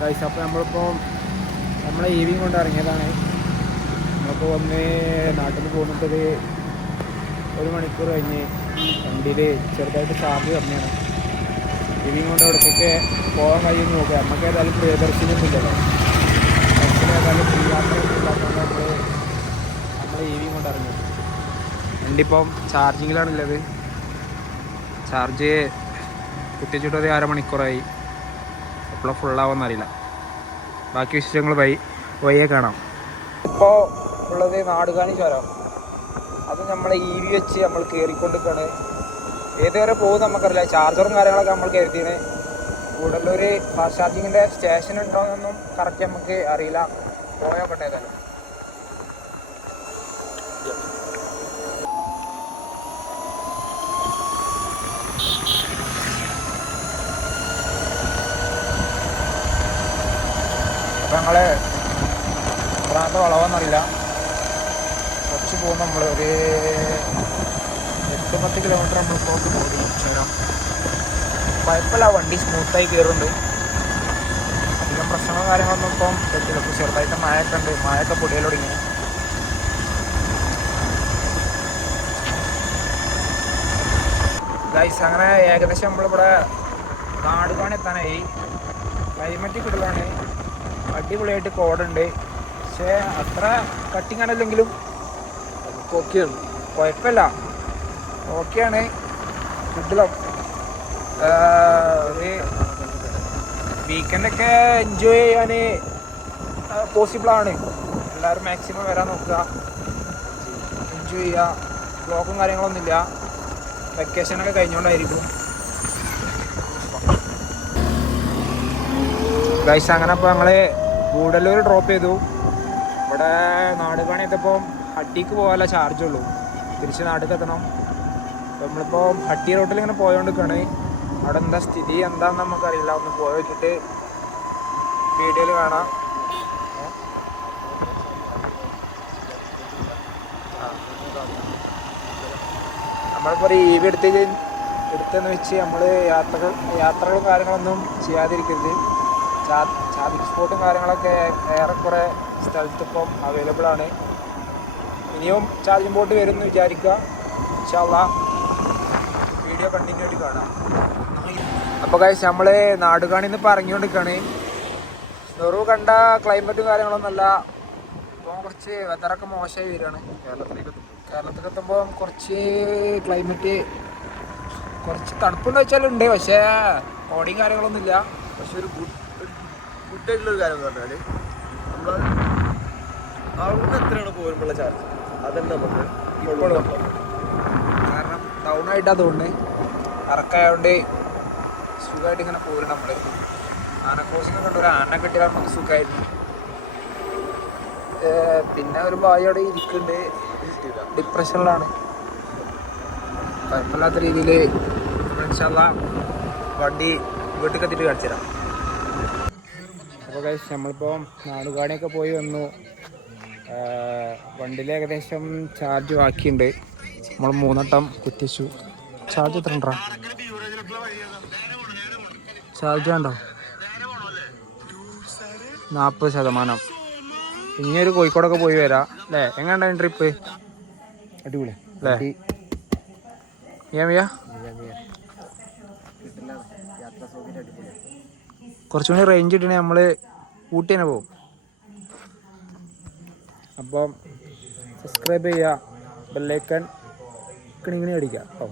Guys. അപ്പോൾ നമ്മളിപ്പോൾ നമ്മളെ EV കൊണ്ട് ഇറങ്ങിയതാണ്. നമ്മളിപ്പോൾ വന്ന് നാട്ടിൽ നിന്ന് പോകുന്നതൊരു 1 മണിക്കൂർ കഴിഞ്ഞ് വണ്ടിയിൽ ചെറുതായിട്ട് ചാർജ് കമ്മിയാണ്. EV കൊണ്ട് ഇവിടത്തേക്ക് പോകാൻ കഴിയുമെന്ന് നോക്കുക. നമുക്ക് ഏതായാലും പ്രിയദർശിനിയൊന്നും ഇല്ലല്ലോ, ബസ്സിന് ഏതായാലും ഫ്രീ യാത്രയൊന്നും ഇല്ലാത്തതുകൊണ്ട് നമ്മൾ EV കൊണ്ട് ഇറങ്ങി. വണ്ടി ഇപ്പം ചാർജിങ്ങിലാണുള്ളത്. ചാർജ് കുത്തിച്ചിട്ട് ഒരു 1/2 മണിക്കൂറായി. എപ്പോഴും ഫുള്ളാവുമെന്നറിയില്ല. ബാക്കി വിശേഷങ്ങൾ വയ്യെ കാണാം. ഇപ്പോൾ ഉള്ളത് നാടുകാണി ചുരം. അത് നമ്മളെ EV വെച്ച് നമ്മൾ കയറിക്കൊണ്ടിരിക്കുകയാണ്. ഏതുവരെ പോകും നമുക്കറിയില്ല. ചാർജറും കാര്യങ്ങളൊക്കെ നമ്മൾ കരുതിയാണ്. കൂടുതലൂർ ഫാസ്റ്റ് ചാർജിങ്ങിൻ്റെ സ്റ്റേഷൻ ഉണ്ടോയെന്നൊന്നും കറക്റ്റ് നമുക്ക് അറിയില്ല. പോയോക്കട്ടെ ഏതായാലും. അപ്പം ഞങ്ങൾ എത്രാമത്തെ വളവെന്നറിയില്ല. കുറച്ച് പോകും. നമ്മൾ ഒരു 8-10 കിലോമീറ്റർ നമ്മളിപ്പോൾ പോകും ചുരം. കുഴപ്പമില്ല, വണ്ടി സ്മൂത്തായി കയറുന്നുണ്ട്. അധികം പ്രശ്നങ്ങളും കാര്യങ്ങളൊന്നും ഇപ്പം പറ്റില്ല. ഇപ്പോൾ ചെറുതായിട്ട് മഴയൊക്കെ ഉണ്ട്. മഴയൊക്കെ പൊടിയൽ തുടങ്ങി. ഗൈസ്, അങ്ങനെ ഏകദേശം നമ്മളിവിടെ നാടുകാണി എത്താനായി. ക്ലൈമറ്റ് കൂടുതലാണ്. അടിപൊളിയായിട്ട് കോടുണ്ട്. പക്ഷേ അത്ര കട്ടിങ്ങാനല്ലെങ്കിലും ഓക്കെയാണ്, കുഴപ്പമില്ല, ഓക്കെയാണ്. കിട്ടില്ല. ഒരു വീക്കെൻഡൊക്കെ എൻജോയ് ചെയ്യാൻ പോസിബിളാണ്. എല്ലാവരും മാക്സിമം വരാൻ നോക്കുക, എൻജോയ് ചെയ്യുക. ബ്ലോക്കും കാര്യങ്ങളൊന്നുമില്ല. വെക്കേഷനൊക്കെ കഴിഞ്ഞുകൊണ്ടായിരിക്കും. ഗൈസ്, അങ്ങനെ അപ്പോൾ ഞങ്ങൾ ഗൂഡല്ലൂർ ഡ്രോപ്പ് ചെയ്തു. ഇവിടെ നാടുകാണി എത്തിയപ്പോൾ ഹട്ടിക്ക് പോകാനുള്ള ചാർജുള്ളൂ. തിരിച്ച് നാട്ടിൽ എത്തണം. അപ്പോൾ നമ്മളിപ്പോൾ ഹട്ടി റോട്ടിൽ ഇങ്ങനെ പോയോണ്ടിരിക്കുകയാണ്. അവിടെ എന്താ സ്ഥിതി എന്താണെന്ന് നമുക്കറിയില്ല. ഒന്ന് പോയി വെച്ചിട്ട് വീഡിയോയിൽ കാണാം. നമ്മളിപ്പോൾ ഒരു EV എടുത്തെന്ന് വെച്ച് നമ്മൾ യാത്രകളും കാര്യങ്ങളൊന്നും ചെയ്യാതിരിക്കരുത്. ചാർജിങ് സ്പോട്ടും കാര്യങ്ങളൊക്കെ ഏറെക്കുറെ സ്ഥലത്ത് ഇപ്പം അവൈലബിൾ ആണ്. ഇനിയും ചാർജിങ് ബോട്ട് വരും എന്ന് വിചാരിക്കുക. ഇൻഷാ അല്ലാഹ് വീഡിയോ കണ്ടിന്യൂ ആയിട്ട് കാണാം. അപ്പോൾ ഗൈസ്, നമ്മൾ നാടുകാണിന്ന് ഇപ്പോൾ ഇറങ്ങിക്കൊണ്ടിരിക്കുകയാണ്. നെറു കണ്ട ക്ലൈമറ്റും കാര്യങ്ങളൊന്നുമല്ല. ഇപ്പോൾ കുറച്ച് വെതറൊക്കെ മോശമായി വരികയാണ്. കേരളത്തിലേക്ക് എത്തുമ്പോൾ കുറച്ച് ക്ലൈമറ്റ് കുറച്ച് തണുപ്പുണ്ട് വെച്ചാലുണ്ട്. പക്ഷേ കോടിയും കാര്യങ്ങളൊന്നുമില്ല. പക്ഷെ ഒരു ഗുഡായിട്ടുള്ളൊരു കാര്യം എന്ന് പറഞ്ഞാൽ നമ്മൾ അവിടുന്ന് എത്രയാണ് പോരുമ്പോഴുള്ള ചാർജ് അതന്നെ നമുക്ക് ഇപ്പോഴും. കാരണം ടൗൺ ആയിട്ട് അതുകൊണ്ട് ഇറക്കായതുകൊണ്ട് സുഖമായിട്ട് ഇങ്ങനെ പോരും. നമ്മൾ ആന ക്രോസിംഗ് കണ്ട ഒരു ആന കെട്ടിയാൽ നമുക്ക് സുഖമായിട്ട്. പിന്നെ ഒരു ഭാര്യ അവിടെ ഇരിക്കുന്നുണ്ട്, ഡിപ്രഷനിലാണ്. കുഴപ്പമില്ലാത്ത രീതിയിൽ ഇൻഷാ അല്ലാഹ് വണ്ടി വീട്ടിൽ എത്തിയിട്ട് കാണിച്ചു തരാം. അപ്പോൾ ഗൈസ്, നമ്മളിപ്പോൾ നാടുകാണിയൊക്കെ പോയി വന്നു. വണ്ടിയിൽ ഏകദേശം ചാർജ് ബാക്കിയുണ്ട്. നമ്മൾ 3 വട്ടം കുത്തിച്ചു. ചാർജ് എത്ര ഉണ്ടോ? ചാർജ് ഉണ്ടോ? 40%. ഇനിയൊരു കോഴിക്കോടൊക്കെ പോയി വരാം അല്ലേ? എങ്ങനെയുണ്ടായിരുന്നു ട്രിപ്പ്? അടിപൊളി അല്ലേ? കുറച്ചുകൂടി റേഞ്ച് കിട്ടണേ നമ്മൾ ഊട്ടി തന്നെ പോകും. അപ്പം സബ്സ്ക്രൈബ് ചെയ്യുക, ബെല്ലൈക്കൺ ഇങ്ങനെ അടിക്കുക കേട്ടോ.